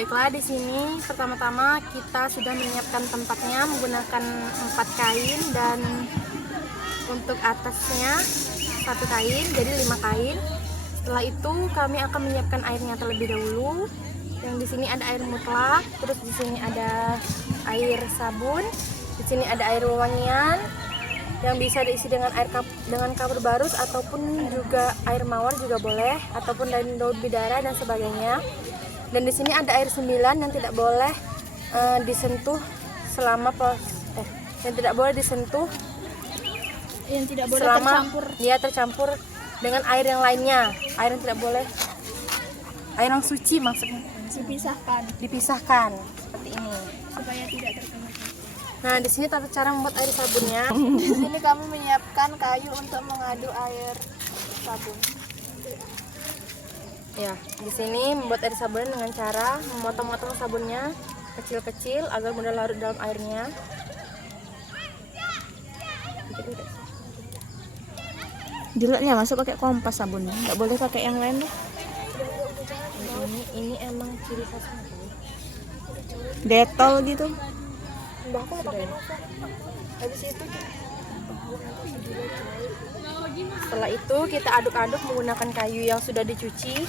Baiklah, di sini pertama-tama kita sudah menyiapkan tempatnya menggunakan 4 kain dan untuk atasnya 1 kain, jadi 5 kain. Setelah itu kami akan menyiapkan airnya terlebih dahulu. Yang di sini ada air mutlak, terus di sini ada air sabun, di sini ada air wewangian yang bisa diisi dengan kapur barus ataupun juga air mawar juga boleh, ataupun daun bidara dan sebagainya. Dan di sini ada air 9 yang tidak boleh disentuh yang tidak boleh disentuh selama dia tercampur dengan air yang lainnya. Air yang tidak boleh, air yang suci maksudnya, dipisahkan seperti ini supaya tidak terkena. Nah, di sini tata cara membuat air sabunnya. Di sini kami menyiapkan kayu untuk mengaduk air sabun. Ya, di sini membuat air sabun dengan cara memotong-motong sabunnya kecil-kecil agar mudah larut dalam airnya. Diletnya masuk pakai kompas sabunnya, nggak boleh pakai yang lain deh. Ini emang ciri khasnya. Detol gitu. Habis itu setelah itu kita aduk-aduk menggunakan kayu yang sudah dicuci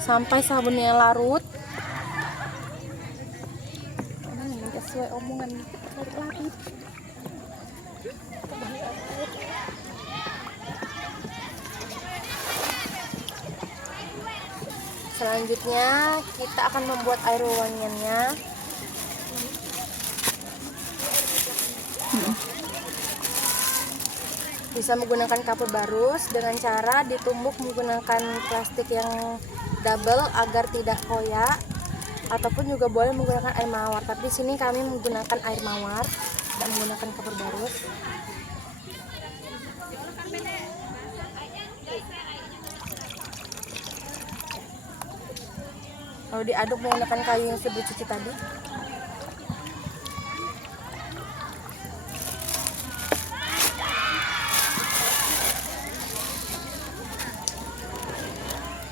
sampai sabunnya larut. Sesuai omongan larut. Selanjutnya kita akan membuat air wewangiannya. Bisa menggunakan kapur barus dengan cara ditumbuk menggunakan plastik yang double agar tidak koyak, ataupun juga boleh menggunakan air mawar. Tapi di sini kami menggunakan air mawar, tidak menggunakan kapur barus. Lalu diaduk menggunakan kayu yang sudah dicuci tadi.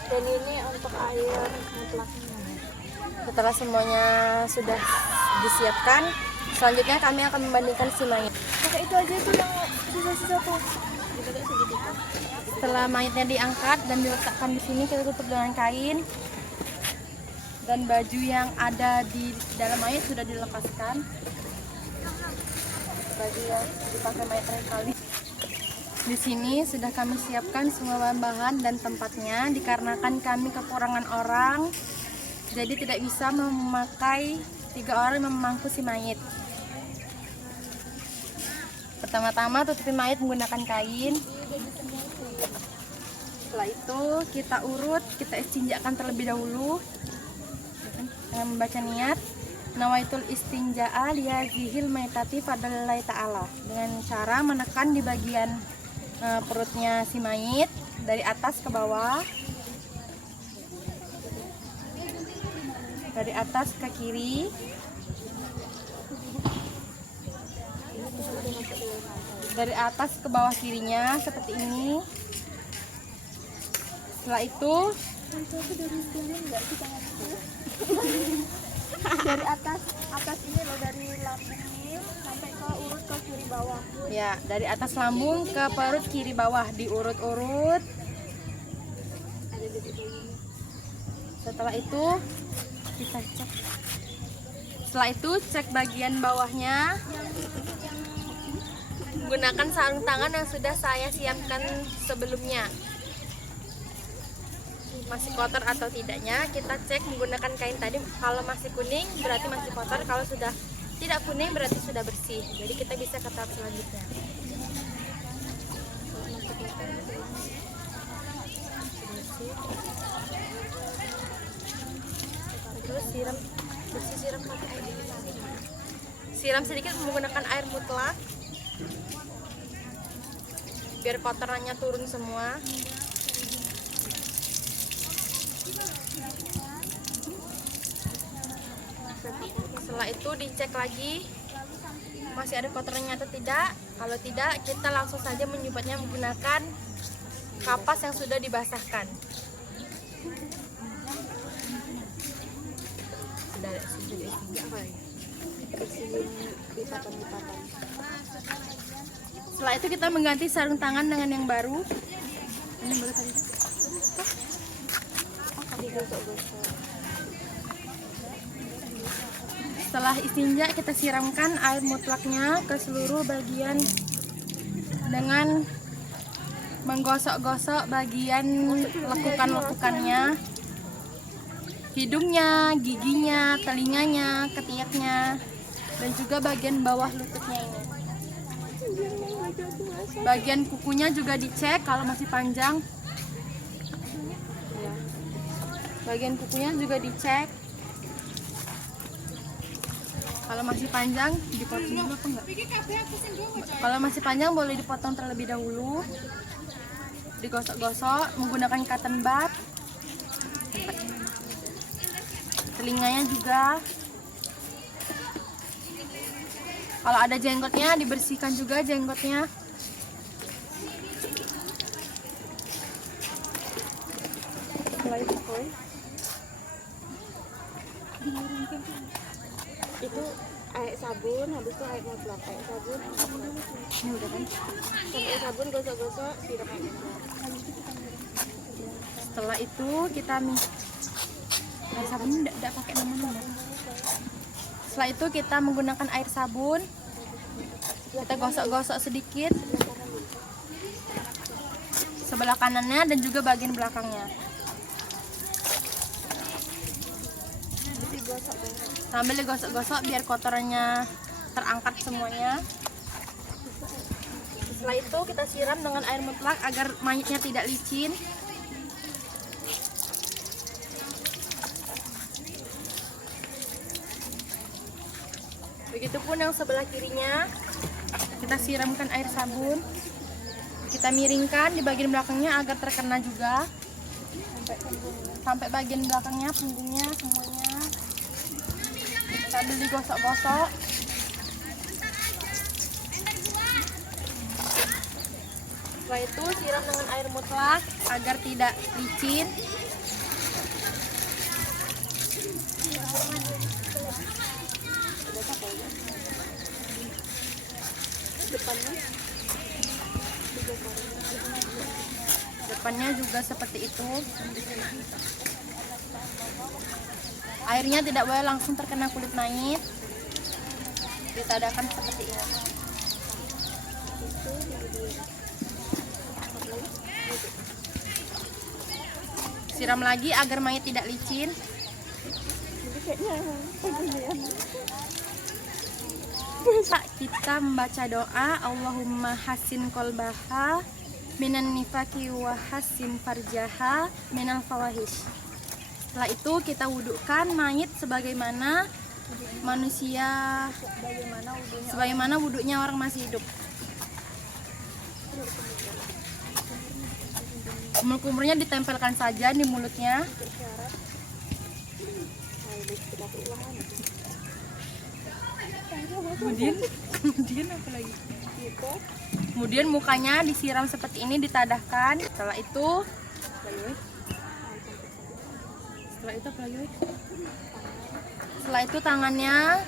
Dan ini untuk air mutlaknya. Setelah semuanya sudah disiapkan, selanjutnya kami akan membandingkan si mayat. Pakai itu aja tuh yang sisa-sisa tuh. Setelah mayatnya diangkat dan diletakkan di sini, kita tutup dengan kain. Dan baju yang ada di dalam mayat sudah dilepaskan. Baju yang dipakai mayat terakhir kali. Di sini sudah kami siapkan semua bahan-bahan dan tempatnya, dikarenakan kami kekurangan orang, jadi tidak bisa memakai 3 orang memangku si mayat. Pertama-tama tutupi mayat menggunakan kain. Setelah itu kita urut, kita istinjakan terlebih dahulu dengan membaca niat nawaitul istinja'a lihazihil maitati fadlillahi ta'ala, dengan cara menekan di bagian perutnya si mayit dari atas ke bawah, dari atas ke kiri, dari atas ke bawah kirinya seperti ini. Setelah itu Dari atas ini loh, dari lambung ini sampai ke urut ke kiri bawah. ya, dari atas lambung ke perut kiri bawah diurut-urut. Setelah itu kita cek. Setelah itu cek bagian bawahnya menggunakan sarung tangan yang sudah saya siapkan sebelumnya. Masih kotor atau tidaknya kita cek menggunakan kain tadi. Kalau masih kuning berarti masih kotor, kalau sudah tidak kuning berarti sudah bersih. Jadi kita bisa ke tahap selanjutnya. Terus siram sedikit menggunakan air mutlak biar kotorannya turun semua. Setelah itu dicek lagi masih ada kotorannya atau tidak. Kalau tidak, kita langsung saja menyubatnya menggunakan kapas yang sudah dibasahkan. bersihin lipatan-lipatan. Setelah itu kita mengganti sarung tangan dengan yang baru. Ini boleh tadi. Digosok-gosok. Setelah istinja kita siramkan air mutlaknya ke seluruh bagian dengan menggosok-gosok bagian lekukan-lekukannya, hidungnya, giginya, telinganya, ketiaknya, dan juga bagian bawah lututnya ini. Bagian kukunya juga dicek kalau masih panjang. Ya. Bagian kukunya juga dicek. Kalau masih panjang dipotong dulu apa enggak? Kalau masih panjang boleh dipotong terlebih dahulu. Digosok-gosok menggunakan cotton bud. Telinganya juga. Kalau ada jenggotnya dibersihkan juga jenggotnya. Itu air sabun, habis itu air mutlak. Air sabun, air mutlak. Ini udah kan? Sampai sabun gosok-gosok, siram air mutlak. Setelah itu kita air sabun tidak pakai nama-nama. Setelah itu kita menggunakan air sabun. Kita gosok-gosok sedikit sebelah kanannya dan juga bagian belakangnya. Sambil digosok-gosok biar kotorannya terangkat semuanya. Setelah itu kita siram dengan air mutlak agar mayatnya tidak licin. Begitupun yang sebelah kirinya, kita siramkan air sabun. Kita miringkan di bagian belakangnya agar terkena juga. Sampai bagian belakangnya, punggungnya, semuanya. Sambil digosok-gosok. Setelah itu siram dengan air mutlak agar tidak licin. Depannya juga seperti itu. Airnya tidak boleh langsung terkena kulit mayit. Ditadakan seperti ini. Siram lagi agar mayit tidak licin. Kita membaca doa Allahumma hasin kolbaha minan nifaki wa hasin farjaha minal fawahish. Setelah itu kita wudukkan mayit sebagaimana manusia, sebagaimana wuduknya orang masih hidup. Kumur-kumurnya ditempelkan saja di mulutnya. Kemudian apa lagi? Kemudian mukanya disiram seperti ini, ditadahkan. Setelah itu apa lagi? Setelah itu tangannya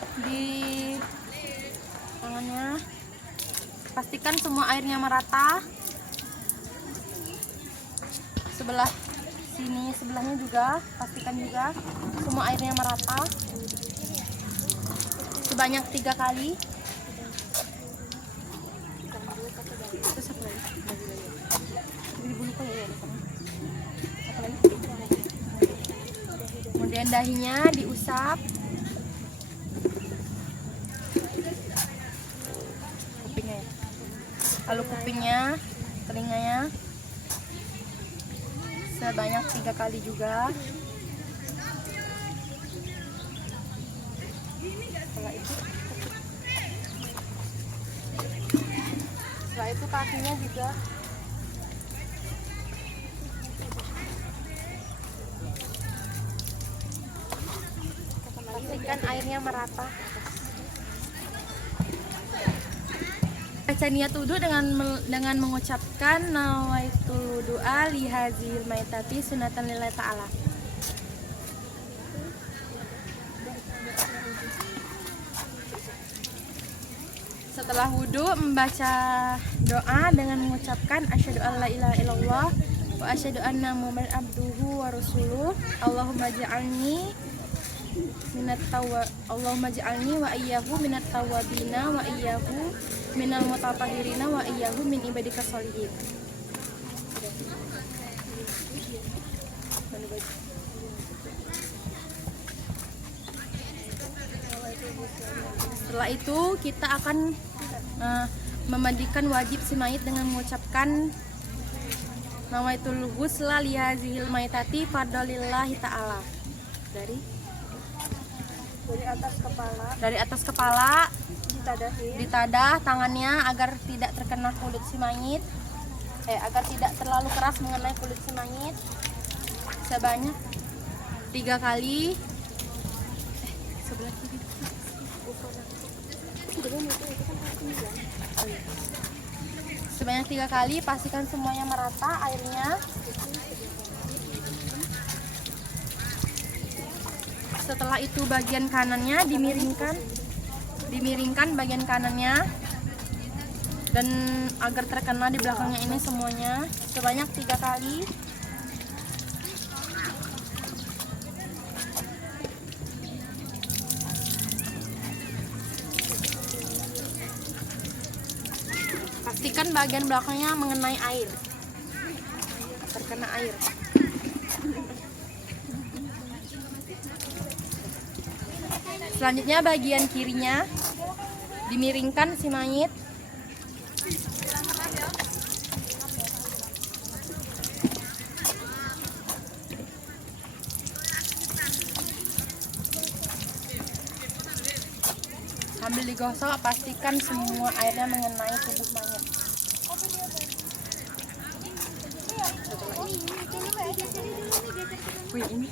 pastikan semua airnya merata. Sebelah sini, sebelahnya juga pastikan juga semua airnya merata. Sebanyak 3 kali. Terus apa lagi? Kemudian dahinya diusap. Kupingnya ya. Lalu kupingnya, telinganya sebanyak 3 kali juga. Setelah itu kakinya juga. Pastikan airnya merata. Baca niat wudu dengan mengucapkan nawaitul wudu'a li hadzil maitati sunatan lillahi ta'ala. Setelah wudhu membaca doa dengan mengucapkan asyhadu alla ilaha illallah wa asyhadu anna muhammadan abduhu wa rasuluh. Allahumma ja'alni wa iyyahu minat tawwabina wa iyyahu minal mutatahhirina wa iyyahu min ibadika sholihin. Setelah itu kita akan memandikan wajib si mayit dengan mengucapkan nawaitul ghusla li hadzihil maitati fardalillahi ta'ala. Dari atas kepala ditadah tangannya agar tidak terkena kulit si mayit, agar tidak terlalu keras mengenai kulit si mayit sebanyak 3 kali. Sebelah kiri. Sebanyak 3 kali, pastikan semuanya merata airnya. Setelah itu bagian kanannya dimiringkan bagian kanannya dan agar terkena di belakangnya ini semuanya sebanyak 3 kali. Pastikan bagian belakangnya mengenai air, terkena air. Selanjutnya bagian kirinya dimiringkan si mayit. Sambil digosok, pastikan semua airnya mengenai tubuh mayit. Wih, ini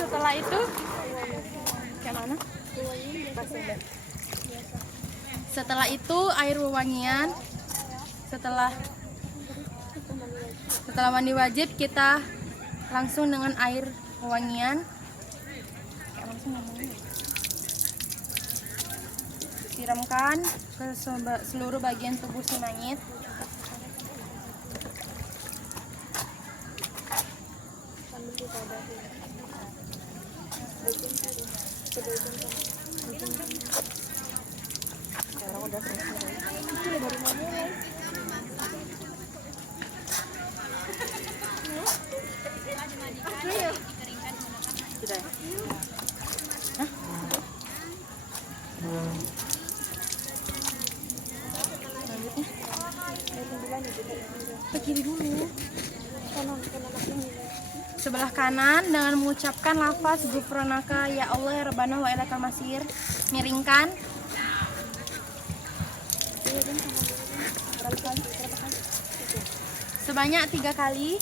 setelah itu kayak mana? Setelah itu air wewangian. Setelah mandi wajib kita langsung dengan air wewangian. Siramkan ke seluruh bagian tubuh si mayit. Ke kiri dulu. Sebelah kanan dengan mengucapkan lafaz Ghufranaka ya Allah ya Rabbana wa ilaikal masir. Miringkan. Sebanyak 3 kali.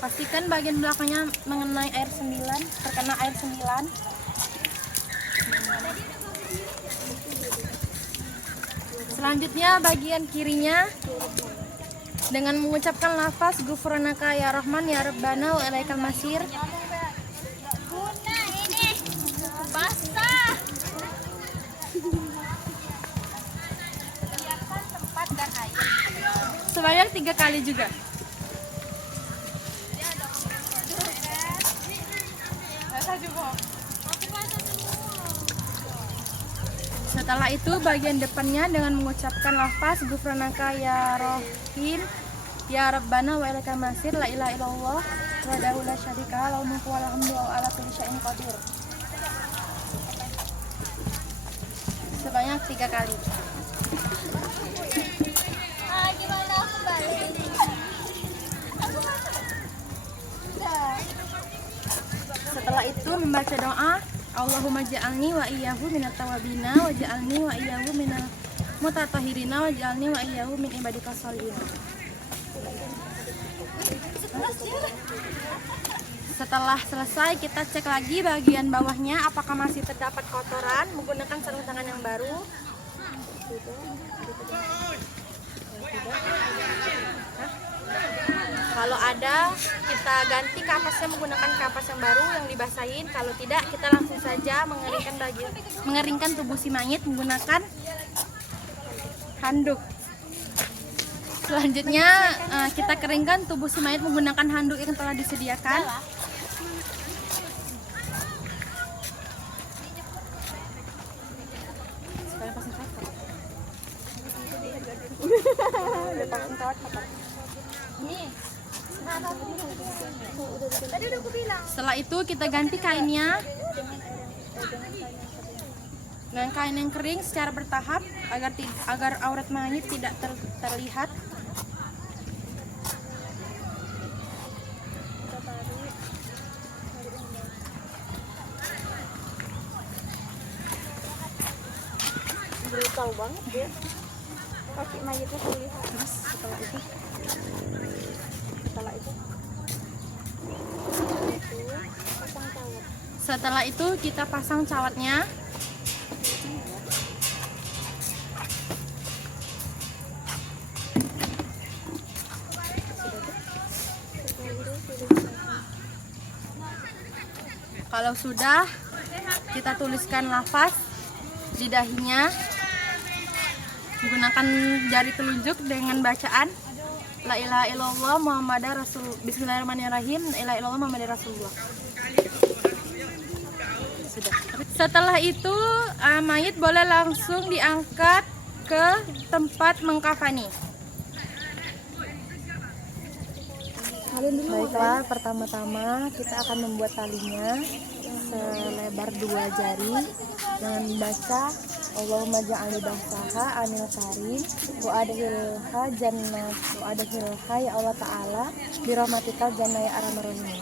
Pastikan bagian belakangnya mengenai air 9, terkena air 9. Selanjutnya bagian kirinya dengan mengucapkan lafaz Ghufranaka ya Rahman ya Rabbana wa ilaikal masir. Sebanyak 3 kali juga. Setelah itu bagian depannya dengan mengucapkan lafaz Ghufranaka ya Rahim ya Rabbana wa ilaikal masir la ilaha illallah wahdahu la syarika lahu mulku wa lahul hamdu wa ala kulli syai'in qadir. Sebanyak 3 kali. Gimana aku balik? Setelah itu membaca doa Allahumma ja'alni wa iyyahu minat tawabina wa ja'alni wa iyyahu minal mutatahhirina wa ja'alni wa iyyahu min ibadika sholihin. Setelah selesai kita cek lagi bagian bawahnya apakah masih terdapat kotoran menggunakan sarung tangan yang baru. Kalau ada, kita ganti kapasnya menggunakan kapas yang baru yang dibasahin. Kalau tidak, kita langsung saja mengeringkan tubuh si mayit menggunakan handuk. Selanjutnya kita keringkan tubuh si mayit menggunakan handuk yang telah disediakan. Setelah itu kita ganti kainnya dengan kain yang kering secara bertahap agar aurat mayit tidak terlihat. Brutal banget ya. Kaki mayitnya terlihat. Terus setelah itu Pasang cawat. Setelah itu kita pasang cawatnya. Kalau sudah, kita tuliskan lafaz di dahinya menggunakan jari telunjuk dengan bacaan La ilaha illallah Muhammadar Rasul. Bismillahirrahmanirrahim. La ilaha illallah Muhammadar Rasulullah. Sudah. Setelah itu mayit boleh langsung diangkat ke tempat mengkafani. Baiklah, pertama-tama kita akan membuat talinya selebar 2 jari dengan membaca Allahumma ja'alni basaha anil karim wa adhilha jannah wa adhilha ya Allah ta'ala birahmatikal jannah ya arhamar rahimin.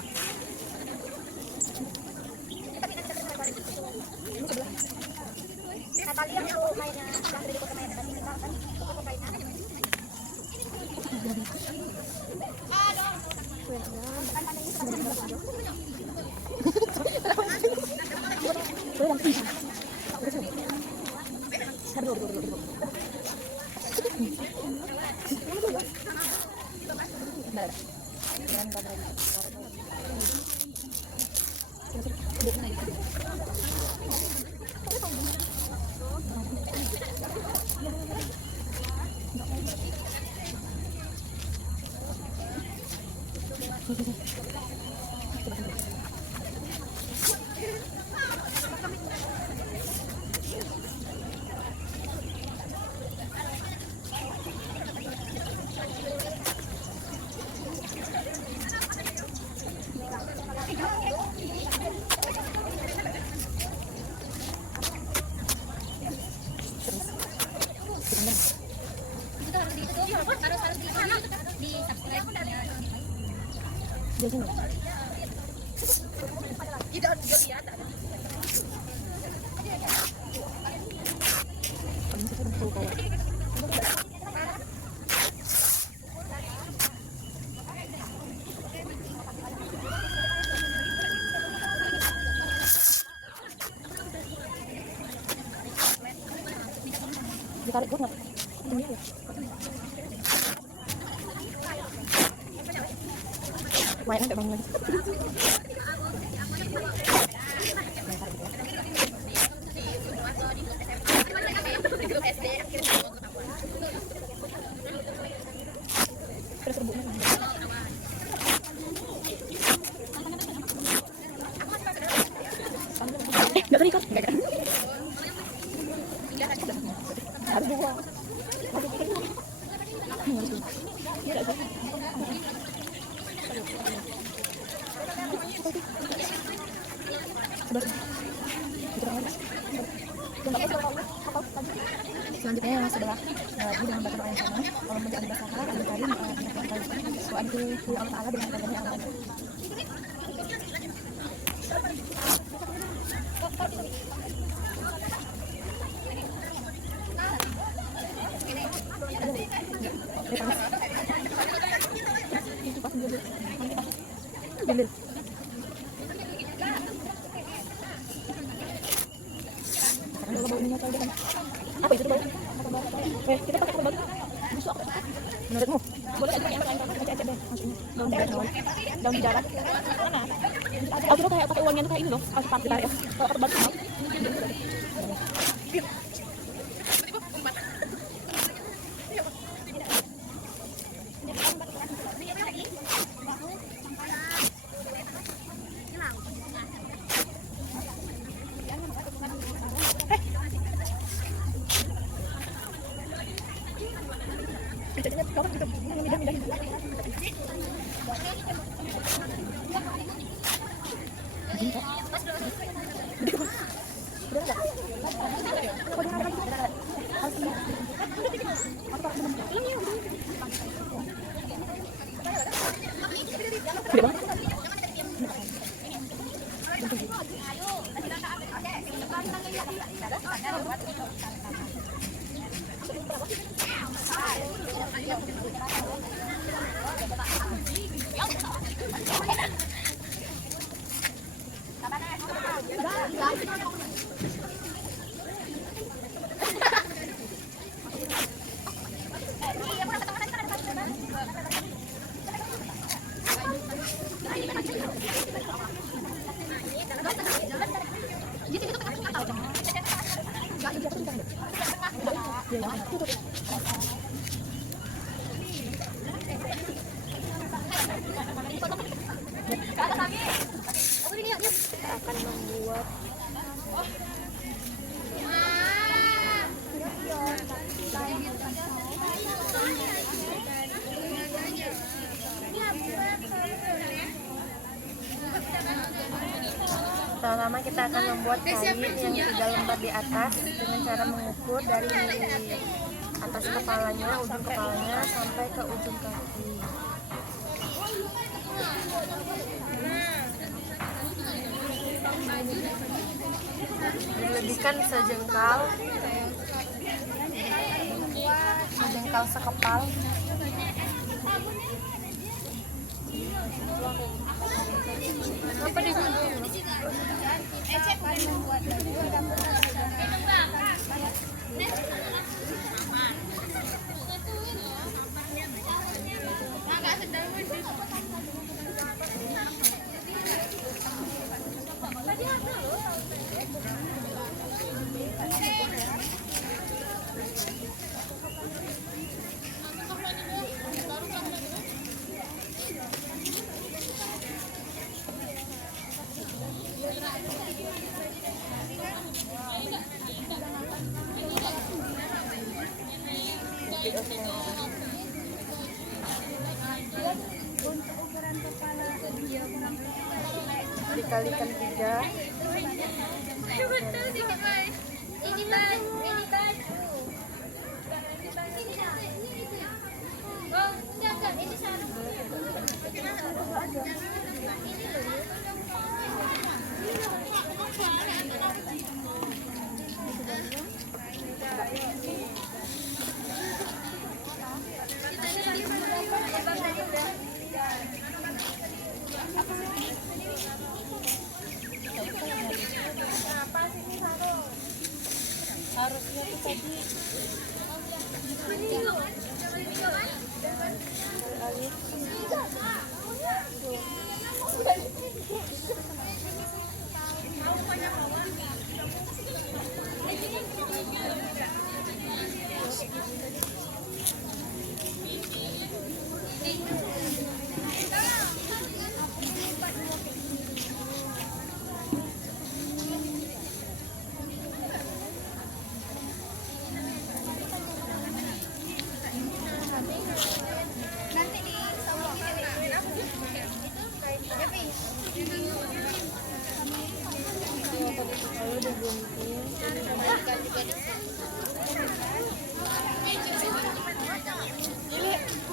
Ditarik banget. Lumayan sampai bangun lagi. Nggak terikat. Harus dua. Selanjutnya yang sebelah ini dengan batu doa yang sama. Kalau menjadi basahara dan karim doa itu Allah Taala dengan katanya Allah. Ambil. Kalau baunya tahu kan. Apa itu bau? Kita pakai bau. Busuk. Menurutmu? Boleh aja pakai yang lain, pakai deh maksudnya. daun di daun, daun di darat. Mana? Aku tuh kayak pakai uangnya tuh kayak ini loh, pas ditarik ya. Kalau terbang semua. Gede banget. Kita akan membuat pertama kita akan membuat kain yang sudah lembat di atas dengan cara mengukur dari atas kepalanya, ujung kepalanya sampai ke ujung kaki. Dilebihkan sejengkal sekepal. Apa digunting? Dikalikan 3. Harusnya tuh tadi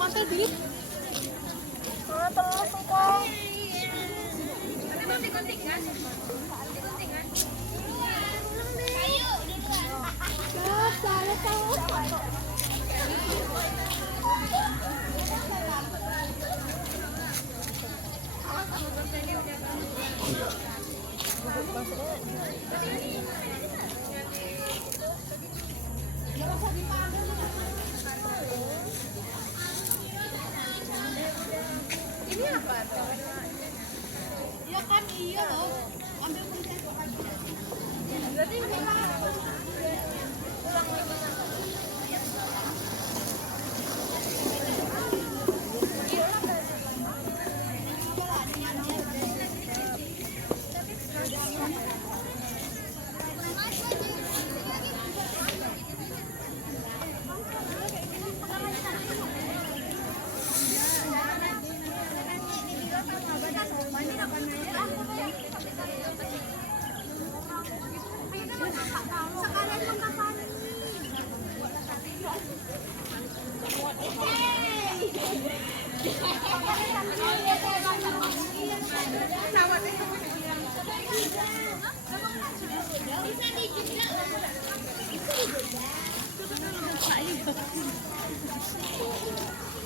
mantel duit. Terus kok. Ini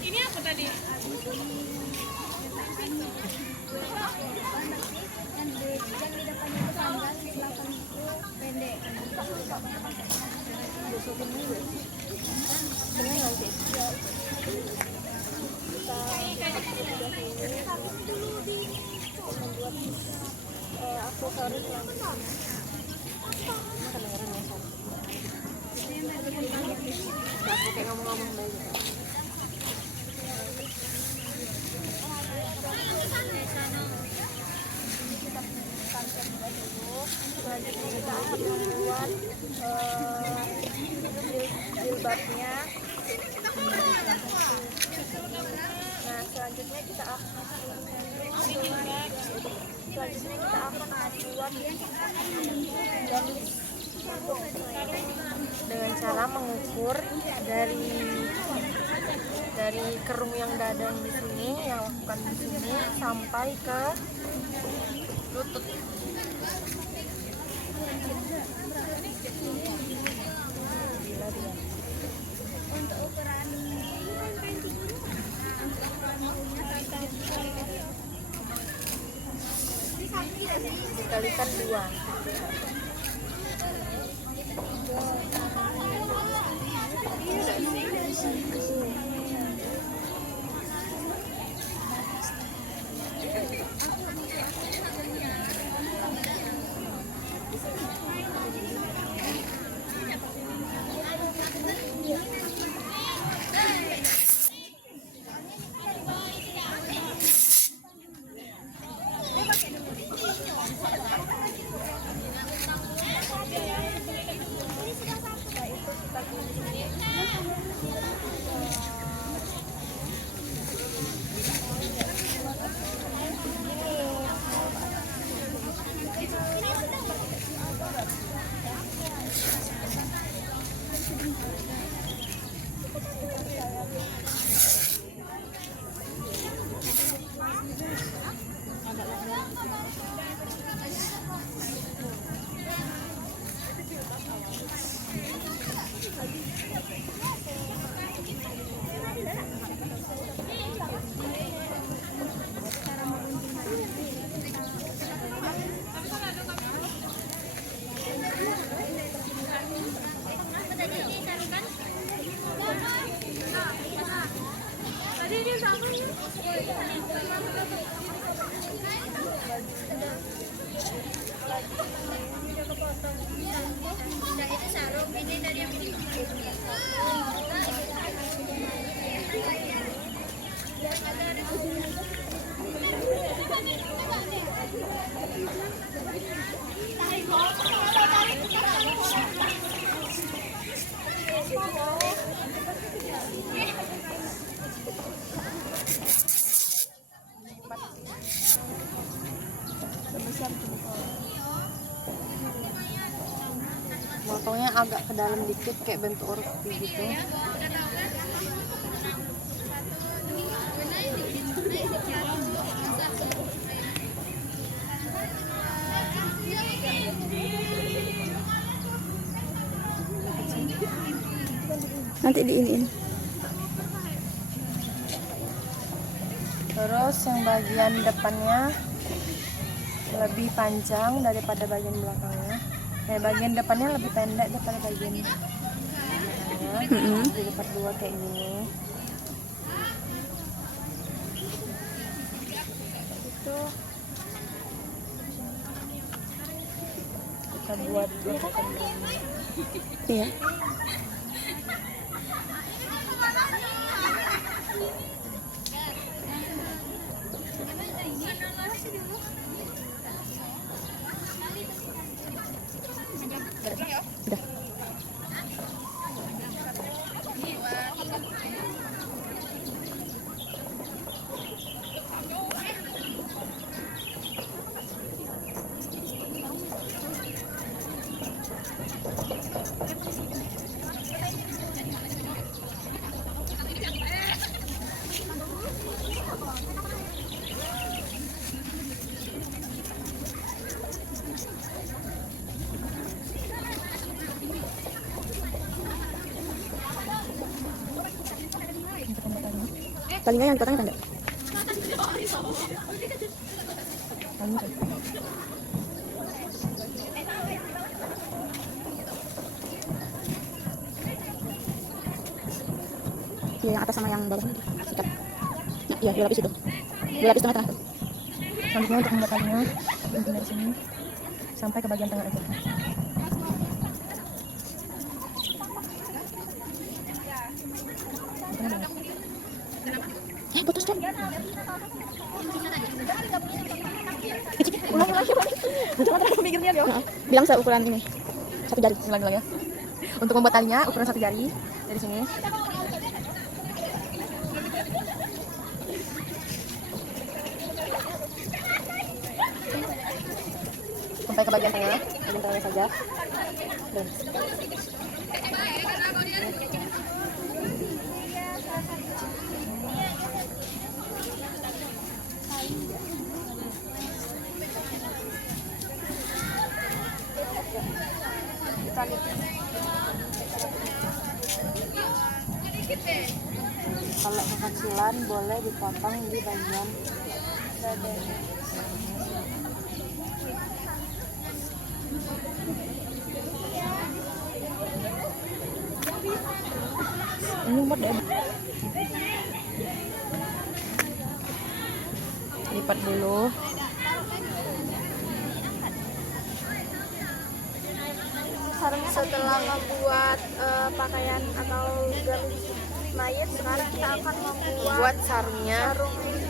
Ini apa tadi? Aksesoris Kayak ngomong-ngomong banyak. selanjutnya kita akan membuat jilbabnya. Nah, selanjutnya kita akan membuat Dengan cara mengukur dari kerung yang dadang di sini, yang lakukan di sini sampai ke lutut. untuk ukuran Dikalikan 2. Motongnya agak ke dalam dikit kayak bentuk huruf V gitu. nanti diinin. Terus yang bagian depannya lebih panjang daripada bagian belakangnya. Bagian depannya lebih pendek daripada bagian belakangnya. Dilipat 2 kayak gini. buat iya. Udah. Paling nggak yang potongnya kan enggak? Paling kan. Iya, yang atas sama yang bawah ini sikat. Nah, iya, 2 lapis itu. 2 lapis tengah-tengah tuh. Selanjutnya untuk membuat talinya, gunting dari sini sampai ke bagian tengah aja. Putus dong. Ulang-ulang ya, jangan terlalu mikirnya ya. Bilang seukuran ini, 1 jari. Ulang-ulang ya. Untuk membuat talinya ukuran 1 jari dari sini. Sampai ke bagian tengahnya saja. Kalau kekecilan boleh dipotong di bagian dadanya. Ini buat deh. Lipat dulu. Setelah membuat pakaian atau gamis mayat, sekarang kita akan membuat Sarungnya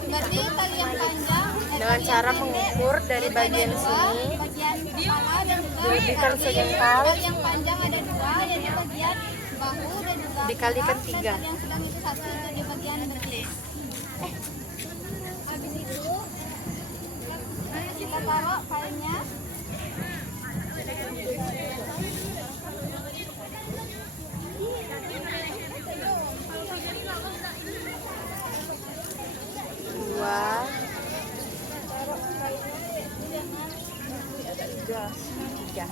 berarti tali yang panjang dengan cara mengukur dari bagian sini, bagian kepala dan juga dilebihkan sejengkal, yang panjang ada 2, yaitu bagian bahu dan juga dikalikan 3. yang sedang itu 1 itu di bagian betis. Habis itu kita taruh kainnya. Tiga.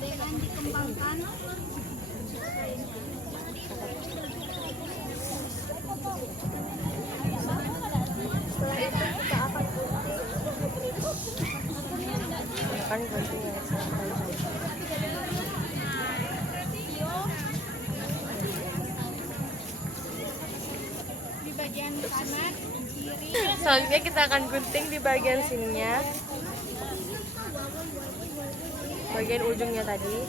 Dengan dikembangkan setelah itu kita akan Kan gunting yang sampai di bagian kanan kiri. selanjutnya kita akan gunting di bagian sininya, bagian ujungnya tadi.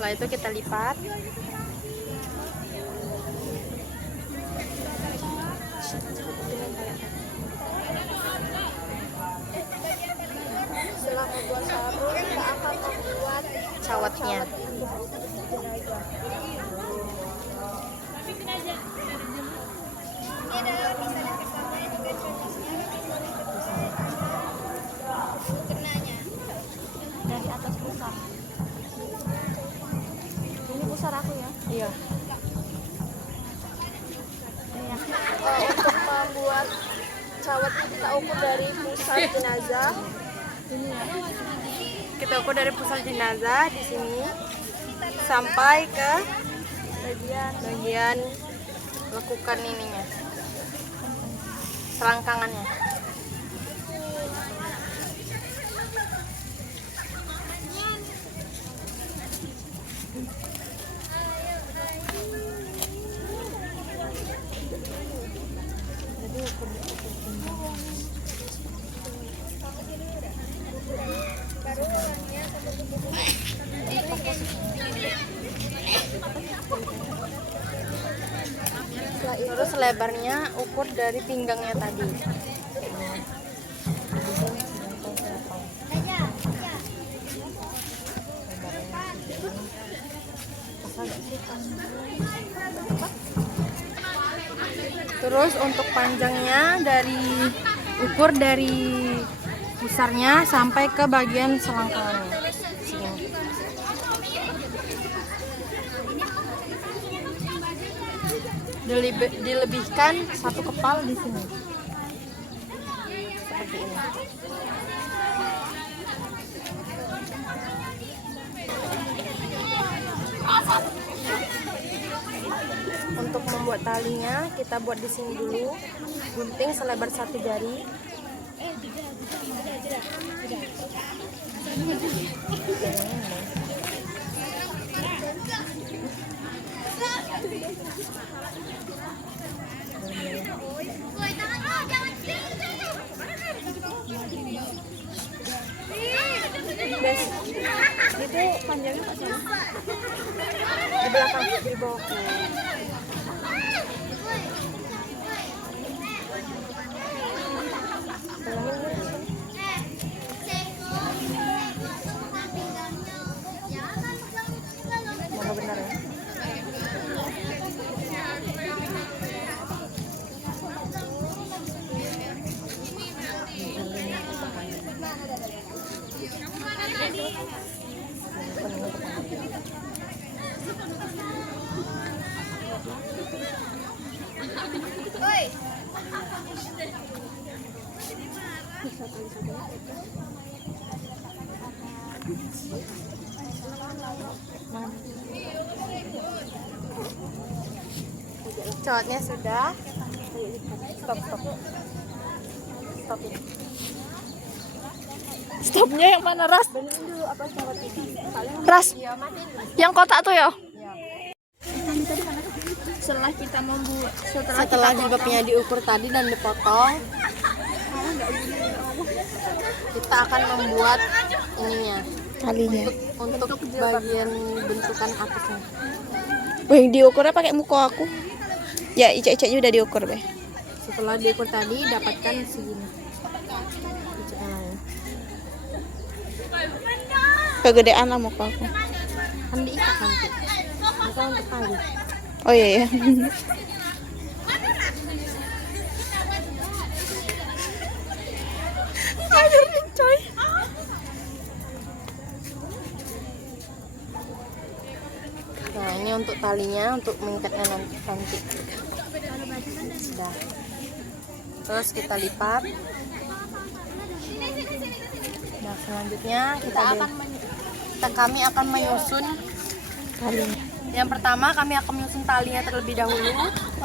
Setelah itu kita lipat. Setelah membuat sarung, kita akan membuat Cawatnya. Ini adalah desain yang pertama yang juga contohnya kenanya dari atas pusar. Ini pusar aku ya. Iya. Untuk membuat cawatnya kita ukur dari pusar jenazah. Ini ya. Kita ukur dari pusat jenazah di sini sampai ke bagian lekukan ininya, selangkangannya. Terus lebarnya ukur dari pinggangnya tadi. Terus untuk panjangnya ukur dari pusarnya sampai ke bagian selangkangannya. Sini. Dilebihkan satu kepal di sini. Seperti ini. Untuk membuat talinya kita buat di sini dulu, gunting selebar 1 jari. Bes, Itu panjangnya Pak Cari. di belakang, di bawah. Mau benar ya? Cotnya sudah. Stop. Stop ini. Stopnya yang mana, Ras? Benerin dulu apa cawat ini. Ras, Iya, matiin dulu. yang kotak tuh ya? Setelah kita membuat Setelah jilbabnya diukur tadi dan dipotong, kita akan membuat ininya Talinya. untuk bagian bentukan atasnya. Wih, diukurnya pakai muka aku. Ya, icek-iceknya udah diukur, Be. Setelah diukur tadi, dapatkan segini. Iceknya lain. Kegedean lah muka aku. Kan diikat nanti. Bukan untuk tali. Oh iya ya. Nah, ini untuk talinya, untuk mengikatnya nanti. Sudah. Terus kita lipat. Nah, selanjutnya kami akan menyusun Talinya. Yang pertama kami akan menyusun talinya terlebih dahulu.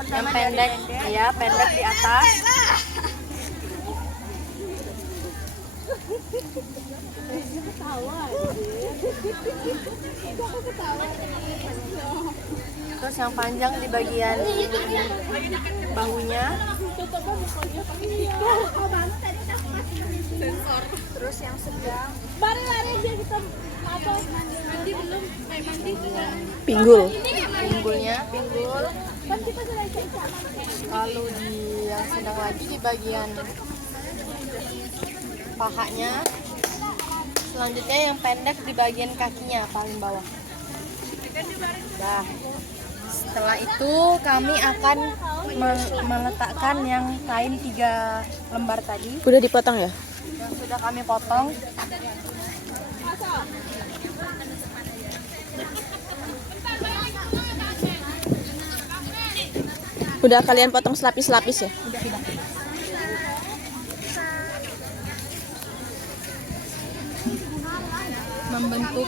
Yang pendek, ya pendek di atas. Terus yang panjang di bagian bahunya. terus yang sedang. Pinggul. Pinggulnya, lalu di yang sedang lagi di bagian pahanya. Selanjutnya yang pendek di bagian kakinya paling bawah. Nah, setelah itu kami akan meletakkan yang kain 3 lembar tadi Udah dipotong ya? yang sudah kami potong. Udah kalian potong selapis-selapis ya? Membentuk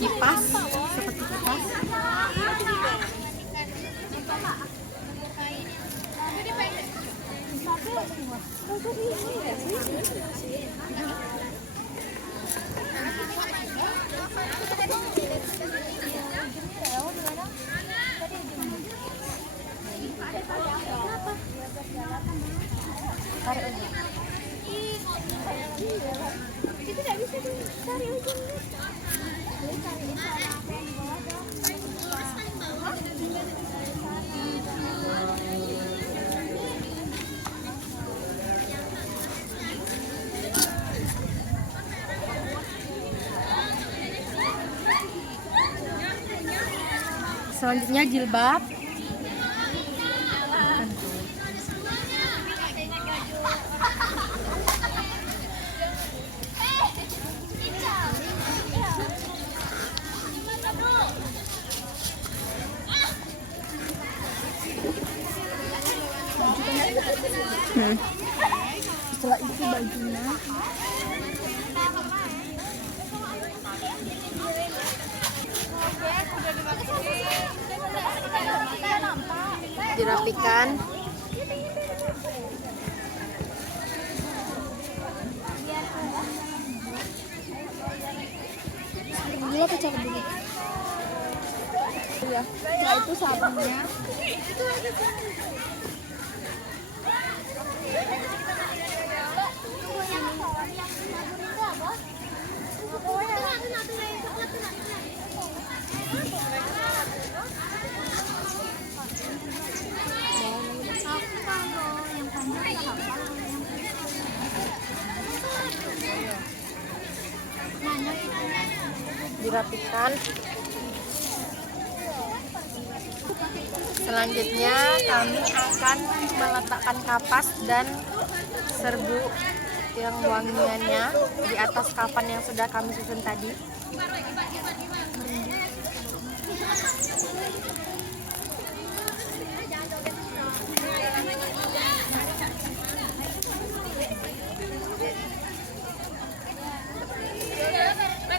kipas seperti kipas. Selanjutnya jilbab. Setelah itu bajunya dirapikan. dulu pecah dulu. Ya, setelah itu sabunnya. Dirapikan. Selanjutnya kami akan meletakkan kapas dan serbu yang wangiannya di atas kapan yang sudah kami susun tadi.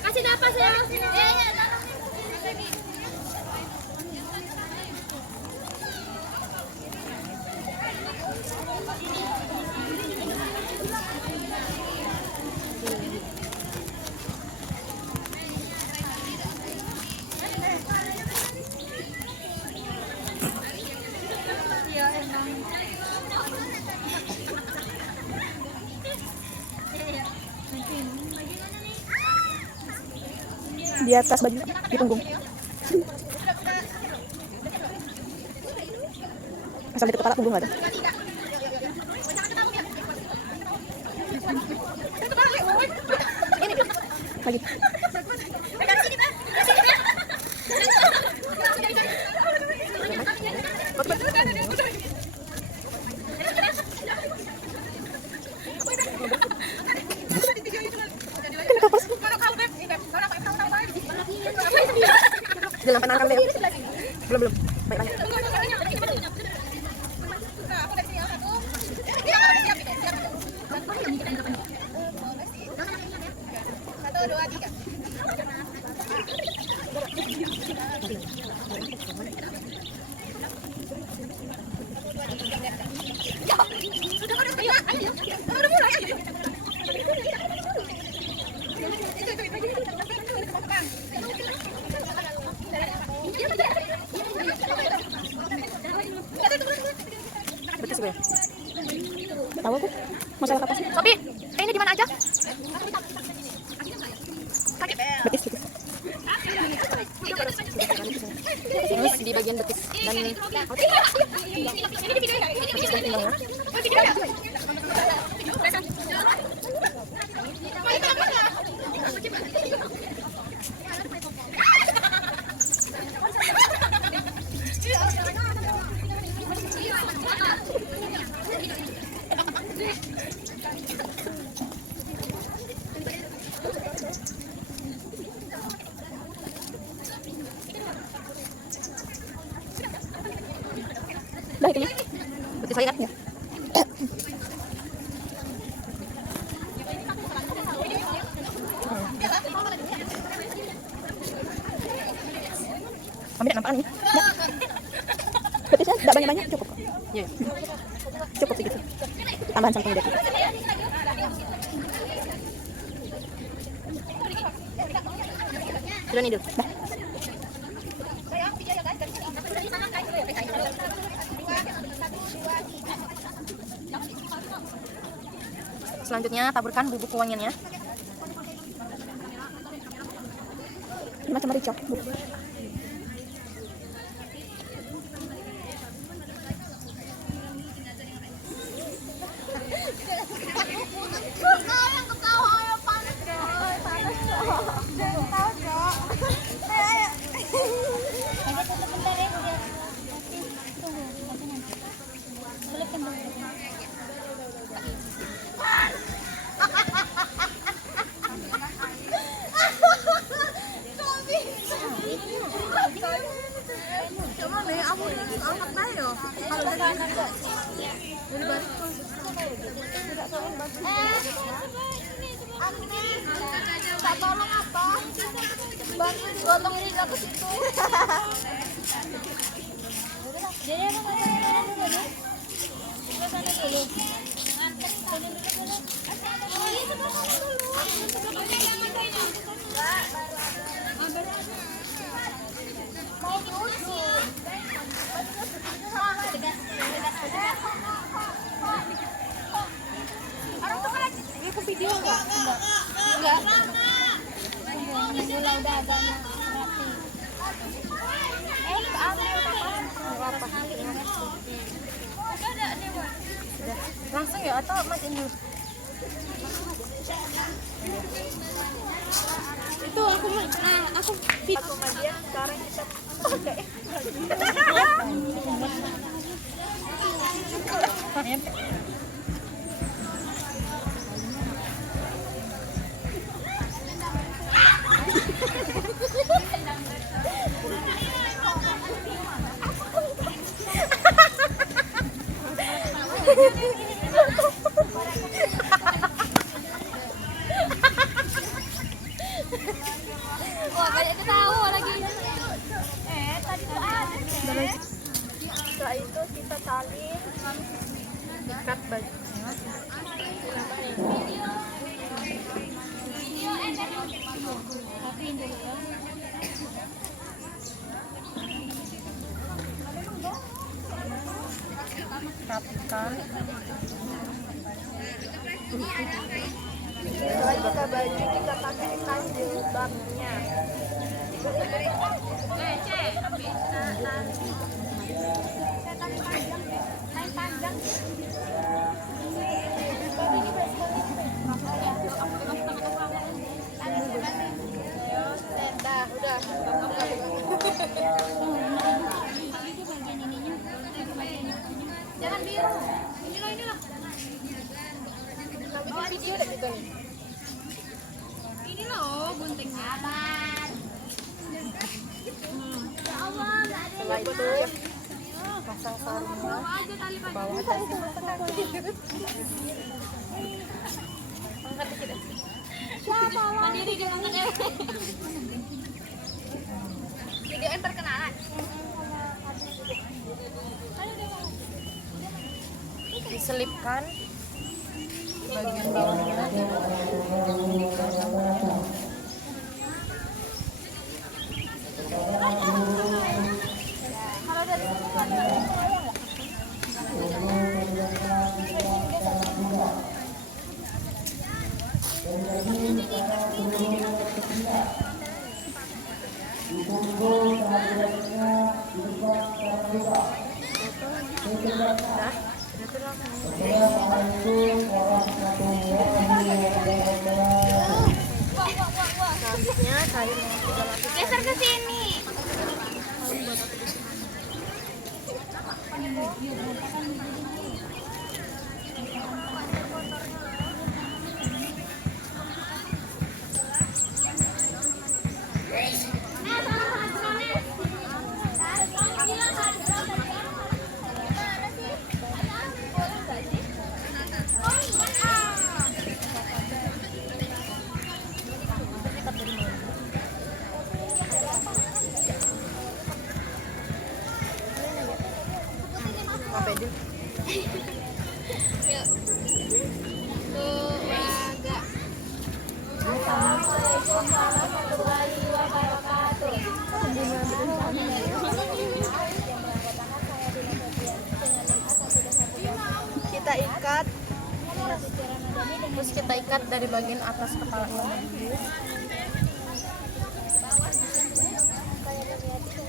Kasih napas ya. Di atas baju, di punggung. Asal di kepala, punggung nggak ada. Lagi. Jangan penangkan deh. Belum. Baik lagi. Betis gue. Tahu aku masalah kapas. Sopi, ini di mana aja? Betis. Terus di bagian betis dan Betis dan pinggangnya. Dah itu ya. Betis lagi kan? Ya. Ambil nampakan nih. Dah. Betisnya tidak banyak-banyak, cukup kok. ya. Cukup segitu. Tambahan samping deh. Sudah nih, Dul. Dah. Selanjutnya taburkan bubuk wangiannya. Ini macam merica. Tak tolong apa? Bantu digotong ini ke situ. Jadi aku sana dulu ya. Ke sana dulu. Mau nyuci. Orang tuh kan dia ke video enggak? Enggak. Gula udah agaknya mati. Ambil apa? Langsung ya atau Mas ini? Itu aku aku Sama dia sekarang kita pakai. wah banyak ketawa lagi. Tadi tuh ada. Setelah itu kita salin. Ikat bajunya. Rapikan. Setelah kita baju kita pakai kain jilbabnya. Kain panjang. Udah. Jangan biru. Inilah. Bawa video deh gitu nih. Ini loh guntingnya. Setelah itu pasang sarungnya ke bawah dan angkat dikit. Mandiri dia angkat ya. Videoin perkenalan. Diselipkan bagian bawahnya. Kalau dari sini ada Selanjutnya kain yang kita lapis geser ke sini. sampai di kita ikat, terus kita ikat dari bagian atas kepalanya dulu.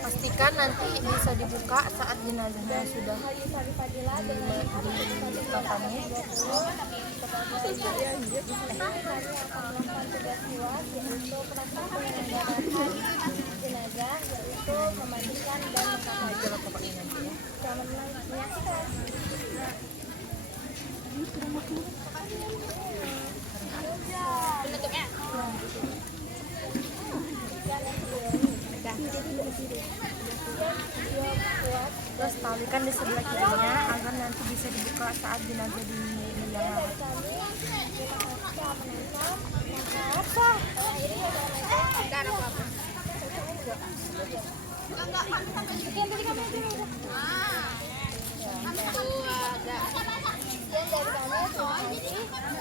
Pastikan nanti bisa dibuka saat jenazahnya sudah dikafani. Jenazah yaitu memandikan dan mengkafani. Terus talikan di sebelah kirinya agar saat jenazah di liang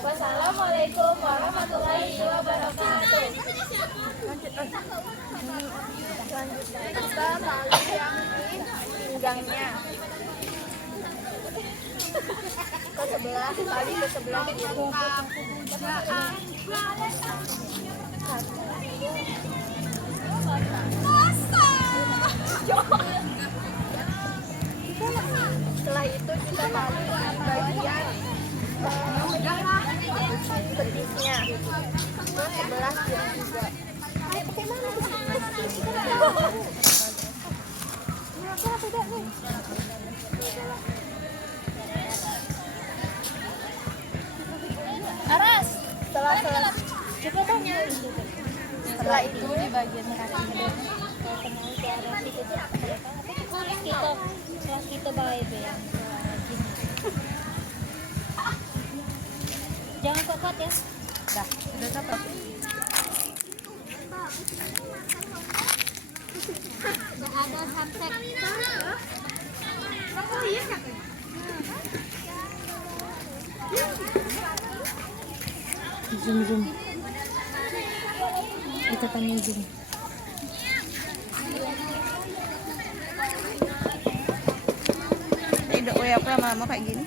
Wassalamualaikum warahmatullahi wabarakatuh. Selanjutnya kita tali yang di pinggangnya ke sebelah, tali ke sebelah gitu. Setelah itu kita tali dengan bagian betisnya ke sebelah kiri juga. Aras, Setelah itu di bagian kaki kita bawa itu ya. Jangan kuat ya. Udah capek. Ada sunset. Zoom. Kita tanya zoom. Tidak, apa lama-lama kayak gini.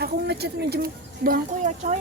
Aku ngecat minjem bangku ya coy.